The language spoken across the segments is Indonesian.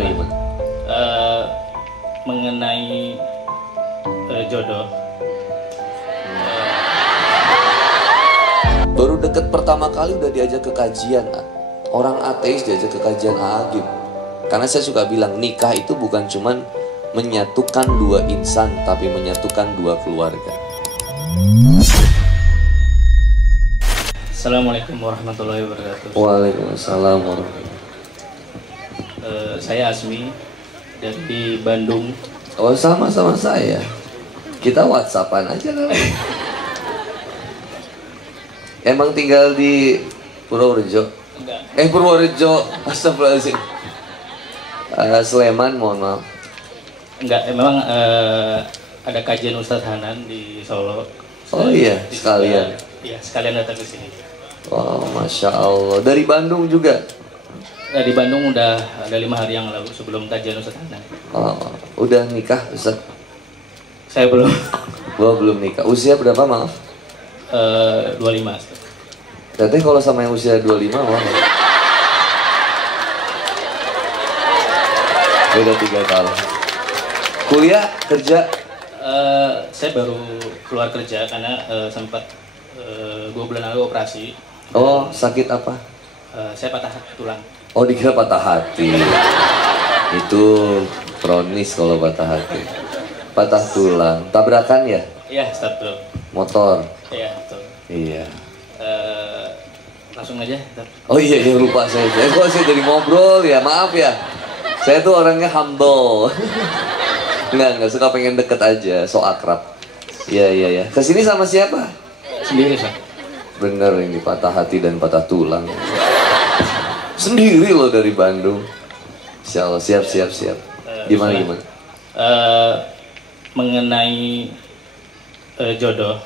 Gimana? Mengenai jodoh. Baru deket pertama kali udah diajak ke kajian. Orang ateis diajak ke kajian Agim. Karena saya suka bilang nikah itu bukan cuman menyatukan dua insan, tapi menyatukan dua keluarga. Assalamualaikum warahmatullahi wabarakatuh. Waalaikumsalam warahmatullahi wabarakatuh. Saya Asmi dari Bandung. Oh, sama-sama saya. Kita WhatsAppan aja lah. Emang tinggal di Purworejo? Enggak. Purworejo. Astagfirullahaladzim. Sleman, mohon maaf. Enggak, memang ada kajian Ustadz Hanan di Solo. Oh iya, sekalian. Iya, sekalian datang ke sini. Wow, Masya Allah. Dari Bandung juga? Di Bandung udah ada 5 hari yang lalu sebelum kajian Ustadz Hanan. Oh, udah nikah, Ustaz? Saya belum. Gua belum nikah. Usia berapa, maaf? 25. Ustadz. Teteh kalau sama yang usia 25, wah. Beda 3 tahun. Kuliah, kerja? Saya baru keluar kerja karena sempat 2 bulan lalu operasi. Oh, sakit apa? Saya patah tulang. Oh, dikira patah hati. Itu kronis kalau patah hati. Patah tulang. Tabrakan ya? Iya, Ustadz, betul. Motor? Iya, betul. Iya. Langsung aja, Ustadz. Oh iya, lupa saya. Kok saya jadi ngobrol ya? Maaf ya. Saya tuh orangnya humble. Enggak suka, pengen deket aja, so akrab. Iya. Kesini sama siapa? Sendiri, Ustadz. Bener, ini patah hati dan patah tulang. Sendiri loh dari Bandung. Insya Allah, siap. Gimana? Mengenai jodoh.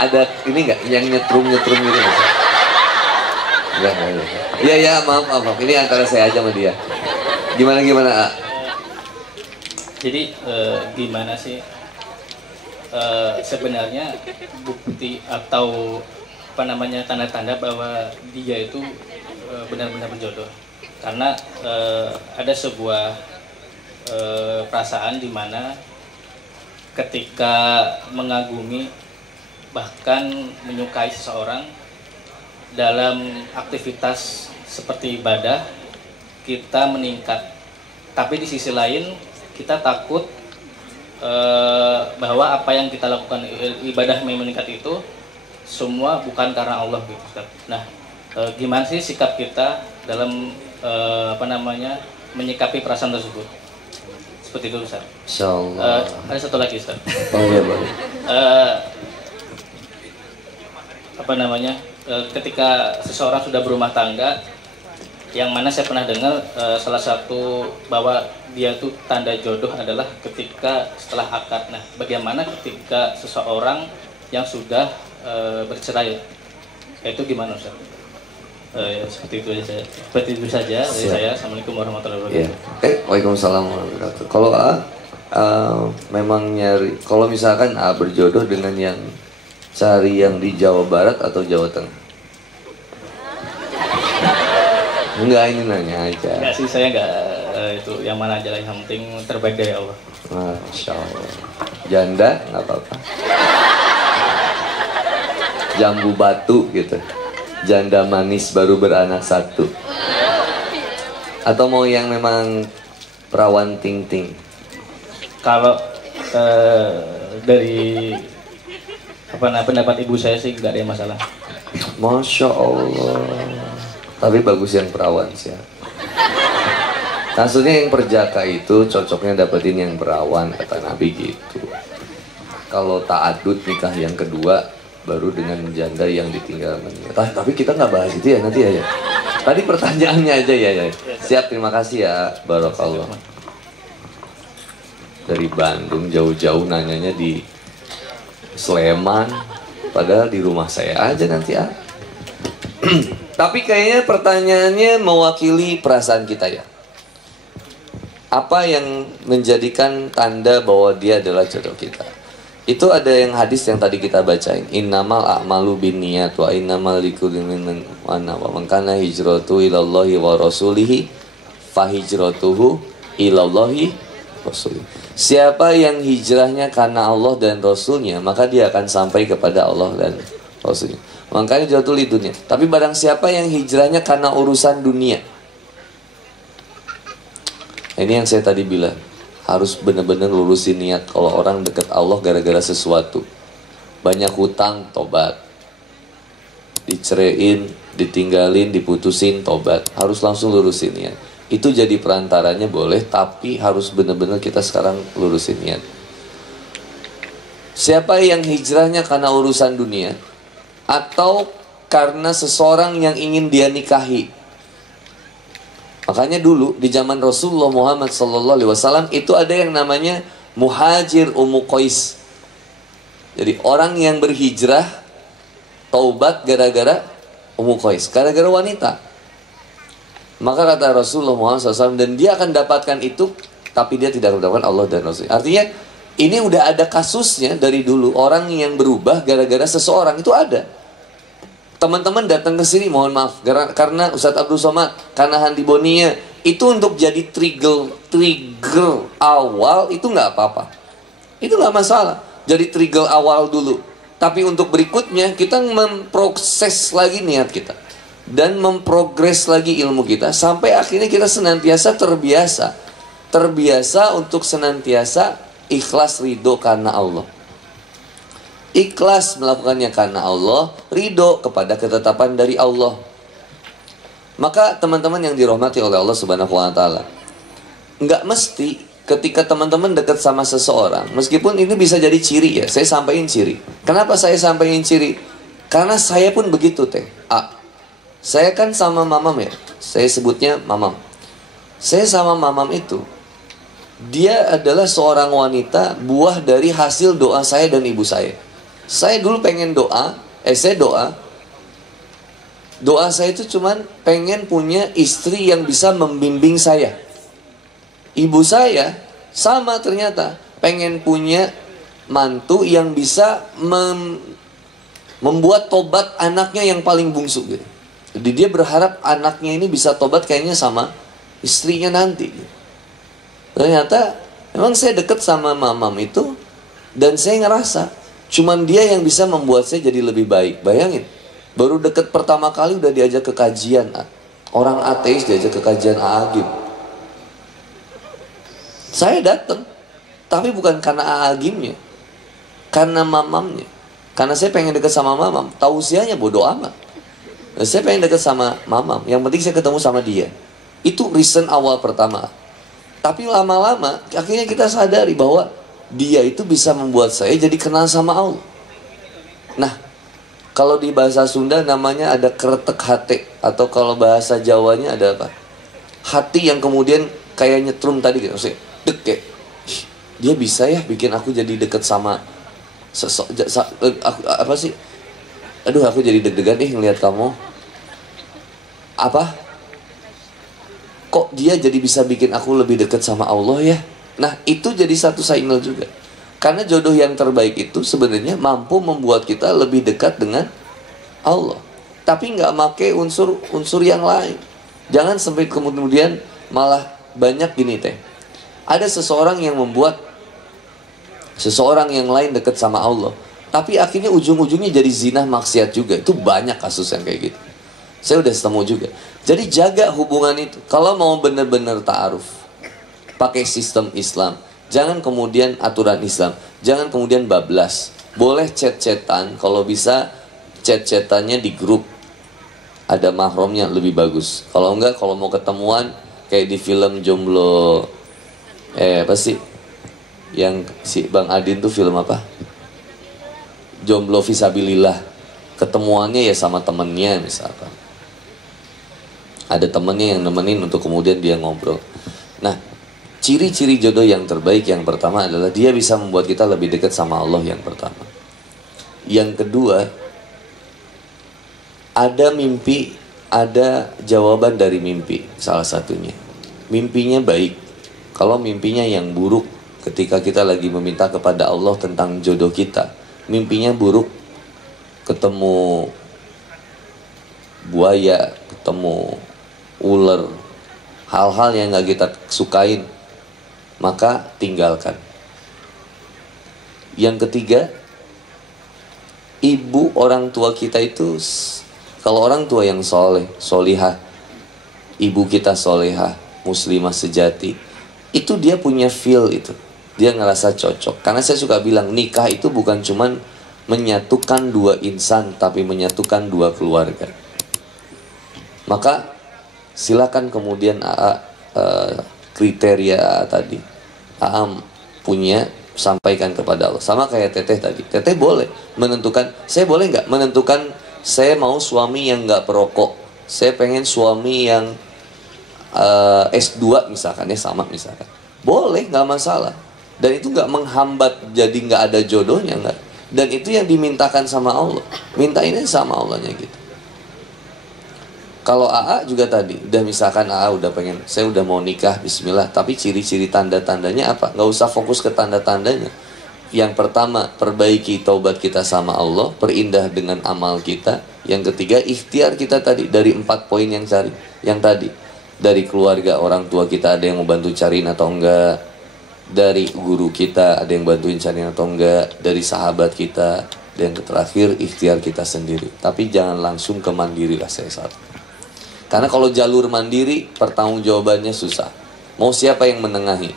Ada ini nggak yang nyetrum gitu nggak? Enggak. Iya, maaf. Ini antara saya aja sama dia. Gimana? Jadi gimana sih sebenarnya bukti atau tanda-tanda bahwa dia itu benar-benar berjodoh? Karena ada sebuah perasaan di mana ketika mengagumi bahkan menyukai seseorang dalam aktivitas seperti ibadah kita meningkat, tapi di sisi lain kita takut bahwa apa yang kita lakukan ibadah meningkat itu semua bukan karena Allah gitu, Ustaz. Nah, gimana sih sikap kita dalam menyikapi perasaan tersebut? Seperti itu, Ustaz. Insyaallah. Ada satu lagi, Ustaz. Oh iya, boleh. Ketika seseorang sudah berumah tangga, yang mana saya pernah dengar salah satu bahwa dia tuh tanda jodoh adalah ketika setelah akad. Nah, bagaimana ketika seseorang yang sudah bercerai, itu gimana, Ustaz? Seperti itu saja dari saya. Assalamualaikum warahmatullahi wabarakatuh. Waalaikumsalam warahmatullahi wabarakatuh. Kalau memang nyari, kalau misalkan berjodoh dengan yang cari yang di Jawa Barat atau Jawa Tengah? Enggak, ini nanya aja. Enggak sih, saya enggak itu yang mana aja lah, yang penting terbaik dari Allah. Masya Allah. Janda nggak apa-apa. Jambu batu gitu. Janda manis baru beranak 1. Atau mau yang memang perawan ting-ting? Kalau dari pendapat ibu saya sih nggak ada yang masalah. Masya Allah. Tapi bagus yang perawan sih. Maksudnya yang perjaka itu cocoknya dapetin yang perawan, kata Nabi gitu. Kalau ta'adud nikah yang kedua baru dengan janda yang ditinggal menikah. Tapi kita nggak bahas itu ya nanti ya. Tadi pertanyaannya aja ya. Siap, terima kasih ya. Barakallah. Dari Bandung jauh-jauh nanyanya di Sleman, padahal di rumah saya aja nanti ya. Tapi kayaknya pertanyaannya mewakili perasaan kita ya. Apa yang menjadikan tanda bahwa dia adalah jodoh kita? Itu ada yang hadis yang tadi kita bacain. Innamal a'malu binniyat wa innamal likulli imrin ma nawa. Man kana hijratu ilallahi wa rasulihi fa hijratuhu ilallahi rasulih. Siapa yang hijrahnya karena Allah dan Rasulnya, maka dia akan sampai kepada Allah dan Rasulnya. Makanya hijratul dunia. Tapi barang siapa yang hijrahnya karena urusan dunia, ini yang saya tadi bilang, harus benar-benar lurusin niat. Kalau orang dekat Allah gara-gara sesuatu, banyak hutang, tobat. Diceraiin, ditinggalin, diputusin, tobat. Harus langsung lurusin niat. Itu jadi perantaranya boleh, tapi harus benar-benar kita sekarang lurusin niat. Siapa yang hijrahnya karena urusan dunia, atau karena seseorang yang ingin dia nikahi. Makanya dulu di zaman Rasulullah Muhammad SAW itu ada yang namanya muhajir Ummu Qais. Jadi orang yang berhijrah taubat gara-gara Ummu Qais, gara-gara wanita. Maka kata Rasulullah Muhammad SAW, dan dia akan dapatkan itu, tapi dia tidak mendapatkan Allah dan Rasul. Artinya ini udah ada kasusnya dari dulu, orang yang berubah gara-gara seseorang itu ada. Teman-teman datang ke sini, mohon maaf, karena Ustadz Abdul Somad, karena Handi Bonia, itu untuk jadi trigger awal itu nggak apa-apa, itu nggak masalah. Jadi trigger awal dulu, tapi untuk berikutnya kita memproses lagi niat kita dan memprogres lagi ilmu kita sampai akhirnya kita senantiasa terbiasa untuk senantiasa ikhlas ridho karena Allah. Ikhlas melakukannya karena Allah, ridho kepada ketetapan dari Allah. Maka teman-teman yang dirahmati oleh Allah Subhanahu wa Ta'ala, nggak mesti ketika teman-teman dekat sama seseorang, meskipun ini bisa jadi ciri ya, saya sampaikan ciri. Kenapa saya sampaikan ciri? Karena saya pun begitu teh. Saya kan sama mamam ya, saya sebutnya mamam. Saya sama mamam itu, dia adalah seorang wanita buah dari hasil doa saya dan ibu saya. Saya dulu pengen doa saya itu cuman pengen punya istri yang bisa membimbing saya. Ibu saya sama ternyata, pengen punya mantu yang bisa membuat tobat anaknya yang paling bungsu gitu. Jadi dia berharap anaknya ini bisa tobat kayaknya sama istrinya nanti. Ternyata memang saya dekat sama mamam itu, dan saya ngerasa cuman dia yang bisa membuat saya jadi lebih baik. Bayangin, baru deket pertama kali udah diajak ke kajian. Orang ateis diajak ke kajian Aagim. Saya datang, tapi bukan karena Aagimnya, karena mamamnya. Karena saya pengen deket sama mamam. Tausiahnya bodoh amat. Saya pengen deket sama mamam. Yang penting saya ketemu sama dia. Itu reason awal pertama. Tapi lama-lama akhirnya kita sadari bahwa dia itu bisa membuat saya jadi kenal sama Allah. Nah, kalau di bahasa Sunda namanya ada kretek hati, atau kalau bahasa Jawanya ada apa? Hati yang kemudian kayak nyetrum tadi gitu. Maksudnya, kayak dia bisa ya bikin aku jadi deket sama apa sih? Aduh, aku jadi deg-degan ngelihat kamu. Apa? Kok dia jadi bisa bikin aku lebih dekat sama Allah ya? Nah, itu jadi satu signal juga. Karena jodoh yang terbaik itu sebenarnya mampu membuat kita lebih dekat dengan Allah. Tapi nggak pakai unsur yang lain. Jangan sampai kemudian malah banyak gini teh. Ada seseorang yang membuat seseorang yang lain dekat sama Allah, tapi akhirnya ujung-ujungnya jadi zina maksiat juga. Itu banyak kasus yang kayak gitu. Saya udah ketemu juga. Jadi jaga hubungan itu. Kalau mau benar-benar ta'aruf, pakai sistem Islam. Jangan kemudian aturan Islam. Jangan kemudian bablas. Boleh chat-chatan, kalau bisa chat-chatannya di grup. Ada mahromnya lebih bagus. Kalau enggak, kalau mau ketemuan kayak di film Jomblo, apa sih? Yang si Bang Adin tuh film apa? Jomblo Fisabilillah. Ketemuannya ya sama temennya misalkan. Ada temennya yang nemenin untuk kemudian dia ngobrol. Nah, ciri-ciri jodoh yang terbaik yang pertama adalah dia bisa membuat kita lebih dekat sama Allah yang pertama. Yang kedua, ada mimpi, ada jawaban dari mimpi salah satunya. Mimpinya baik. Kalau mimpinya yang buruk, ketika kita lagi meminta kepada Allah tentang jodoh kita, mimpinya buruk, ketemu buaya, ketemu ular, hal-hal yang gak kita sukain, maka tinggalkan. Yang ketiga, ibu orang tua kita itu, kalau orang tua yang soleh, solihah, ibu kita solehah, muslimah sejati, itu dia punya feel itu, dia ngerasa cocok. Karena saya suka bilang, nikah itu bukan cuman menyatukan dua insan, tapi menyatukan dua keluarga. Maka silakan kemudian kriteria tadi punya, sampaikan kepada Allah. Sama kayak Teteh tadi, Teteh boleh menentukan, saya boleh nggak menentukan saya mau suami yang nggak perokok, saya pengen suami yang S2 misalkan, ya sama misalkan, boleh, nggak masalah. Dan itu nggak menghambat jadi nggak ada jodohnya, nggak. Dan itu yang dimintakan sama Allah, minta ini sama Allahnya gitu. Kalau AA juga tadi, udah misalkan AA udah pengen, saya udah mau nikah, bismillah, tapi ciri-ciri tanda-tandanya apa? Nggak usah fokus ke tanda-tandanya. Yang pertama, perbaiki taubat kita sama Allah, perindah dengan amal kita. Yang ketiga, ikhtiar kita tadi, dari 4 poin yang tadi. Dari keluarga, orang tua kita ada yang mau bantu cariin atau enggak. Dari guru kita ada yang bantuin cariin atau enggak. Dari sahabat kita. Dan yang terakhir, ikhtiar kita sendiri. Tapi jangan langsung ke mandiri lah saya saat. Karena kalau jalur mandiri, pertanggungjawabannya susah. Mau siapa yang menengahi?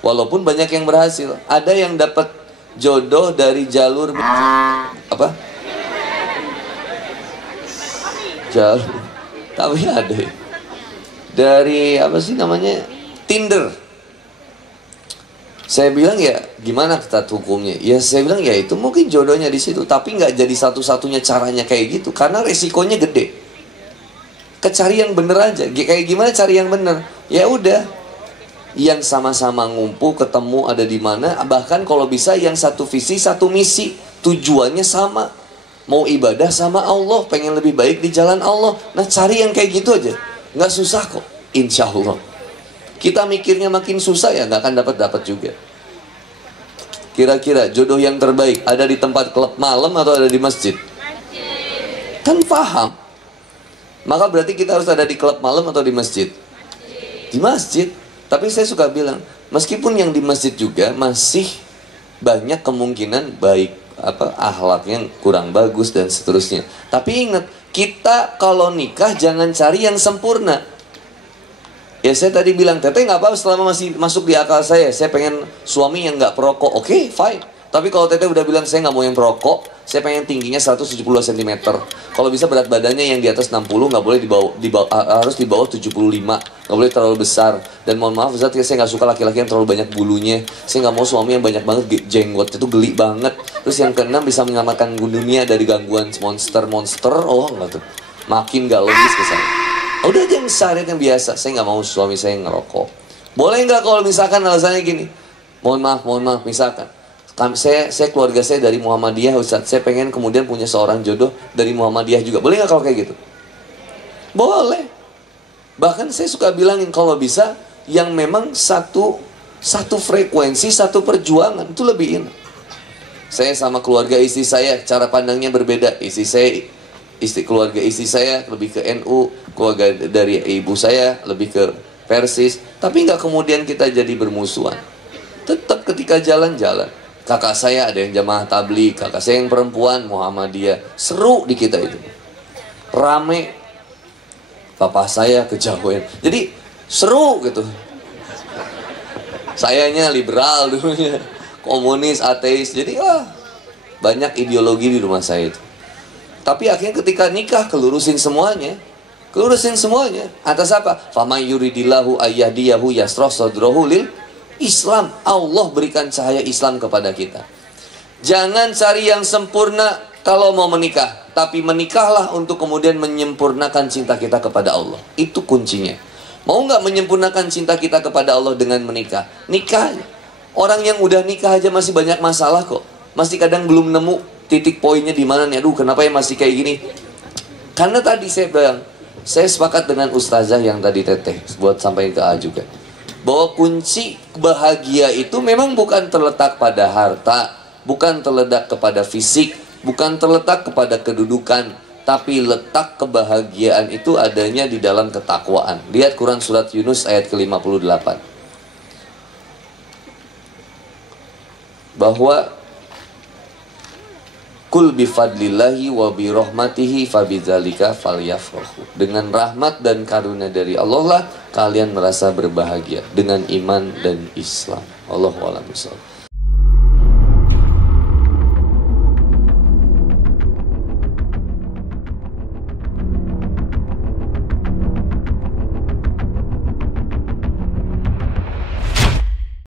Walaupun banyak yang berhasil. Ada yang dapat jodoh dari jalur apa? Jalur. Tapi ada dari apa sih namanya? Tinder. Saya bilang ya gimana ketat hukumnya? Ya saya bilang ya itu mungkin jodohnya di situ. Tapi nggak jadi satu-satunya caranya kayak gitu. Karena resikonya gede. Cari yang bener aja. Kayak gimana cari yang bener? Ya udah, yang sama-sama ngumpul, ketemu ada di mana. Bahkan kalau bisa yang satu visi, satu misi, tujuannya sama. Mau ibadah sama Allah, pengen lebih baik di jalan Allah. Nah cari yang kayak gitu aja, nggak susah kok, insya Allah. Kita mikirnya makin susah ya nggak akan dapat juga. Kira-kira jodoh yang terbaik ada di tempat klub malam atau ada di masjid? Kan paham. Maka berarti kita harus ada di klub malam atau di masjid? Di masjid. Tapi saya suka bilang, meskipun yang di masjid juga masih banyak kemungkinan baik akhlaknya kurang bagus dan seterusnya. Tapi ingat, kita kalau nikah jangan cari yang sempurna. Ya saya tadi bilang, Teteh nggak apa-apa selama masih masuk di akal saya pengen suami yang nggak perokok. Oke, fine. Tapi kalau Teteh udah bilang saya nggak mau yang perokok, saya pengen tingginya 170 cm. Kalau bisa berat badannya yang di atas 60, nggak boleh harus di bawah 75, nggak boleh terlalu besar. Dan mohon maaf Ustaz, saya nggak suka laki-laki yang terlalu banyak bulunya. Saya nggak mau suami yang banyak banget jenggot, itu geli banget. Terus yang keenam bisa menyelamatkan dunia dari gangguan monster. Oh nggak tuh, makin nggak logis ke saya. Udah aja yang syariat yang biasa. Saya nggak mau suami saya ngerokok. Boleh nggak kalau misalkan alasannya gini? Mohon maaf misalkan. Saya keluarga saya dari Muhammadiyah Ustaz, saya pengen kemudian punya seorang jodoh dari Muhammadiyah juga. Boleh nggak kalau kayak gitu? Boleh. Bahkan saya suka bilangin kalau bisa yang memang satu frekuensi, satu perjuangan, itu lebih enak. Saya sama keluarga istri saya cara pandangnya berbeda. Keluarga istri saya lebih ke NU, keluarga dari ibu saya lebih ke Persis. Tapi nggak kemudian kita jadi bermusuhan. Tetap ketika jalan-jalan. Kakak saya ada yang jamaah tabligh, kakak saya yang perempuan Muhammadiyah. Seru di kita itu, rame. Papa saya kejauhan, jadi seru gitu. Sayanya liberal dulunya, komunis, ateis. Jadi banyak ideologi di rumah saya itu. Tapi akhirnya ketika nikah kelurusin semuanya. Atas apa? Faman yuridillahu ayyahdiyahu yasrah sadrahu lil Islam. Allah berikan cahaya Islam kepada kita. Jangan cari yang sempurna kalau mau menikah, tapi menikahlah untuk kemudian menyempurnakan cinta kita kepada Allah. Itu kuncinya. Mau nggak menyempurnakan cinta kita kepada Allah dengan menikah? Nikah. Orang yang udah nikah aja masih banyak masalah kok. Masih kadang belum nemu titik poinnya di mana nih. Aduh, kenapa ya masih kayak gini? Karena tadi saya bilang, saya sepakat dengan ustazah yang tadi Teteh buat sampaikan ke A juga. bahwa kunci bahagia itu memang bukan terletak pada harta, bukan terletak kepada fisik, bukan terletak kepada kedudukan, tapi letak kebahagiaan itu adanya di dalam ketakwaan. Lihat Quran surat Yunus ayat ke-58. Bahwa kul bifadlillahi wa birahmatihi fabidzalika falyafrahu. Dengan rahmat dan karunia dari Allah lah kalian merasa berbahagia, dengan iman dan Islam. Allahu a'lam bishawab.